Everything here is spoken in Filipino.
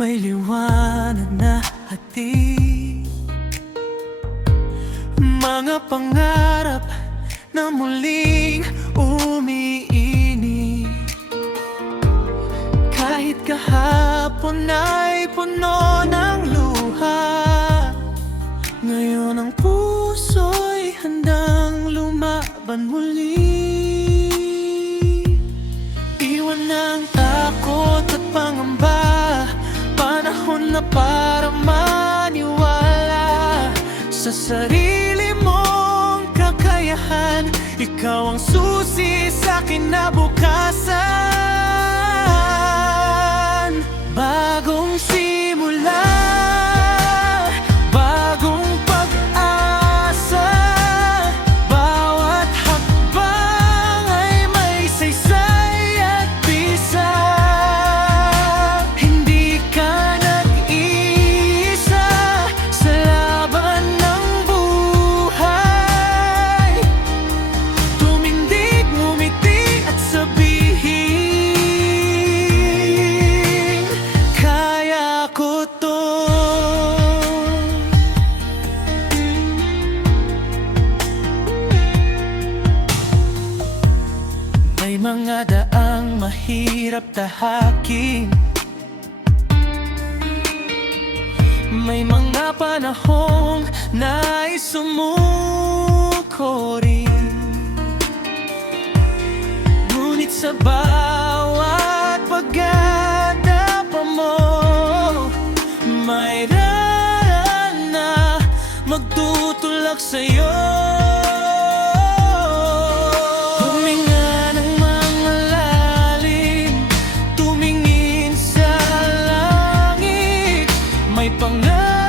may liwanag na hatid, mga pangarap na muling umiinit. Kahit kahapon ay puno ng luha, ngayon ang puso'y handang lumaban muli. Iwan ng takot at pangamba, panahon na para maniwala sa sarili mong kakayahan. Ikaw ang susi sa kinabukasan. Bagong simula, bagong pag-asa, bawat hakbang ay may saysay at bisa. Hindi ka nag-iisa sa laban ng buhay. Tumindig, ngumiti at sabihin, kaya ko to. May mga daang mahirap tahakin, may mga panahong nais sumuko rin. Ngunit sa bawat pagdadapa mo, may daan na magtutulak sa'yo. Huminga ng malalim, tumingin sa langit, may pangarap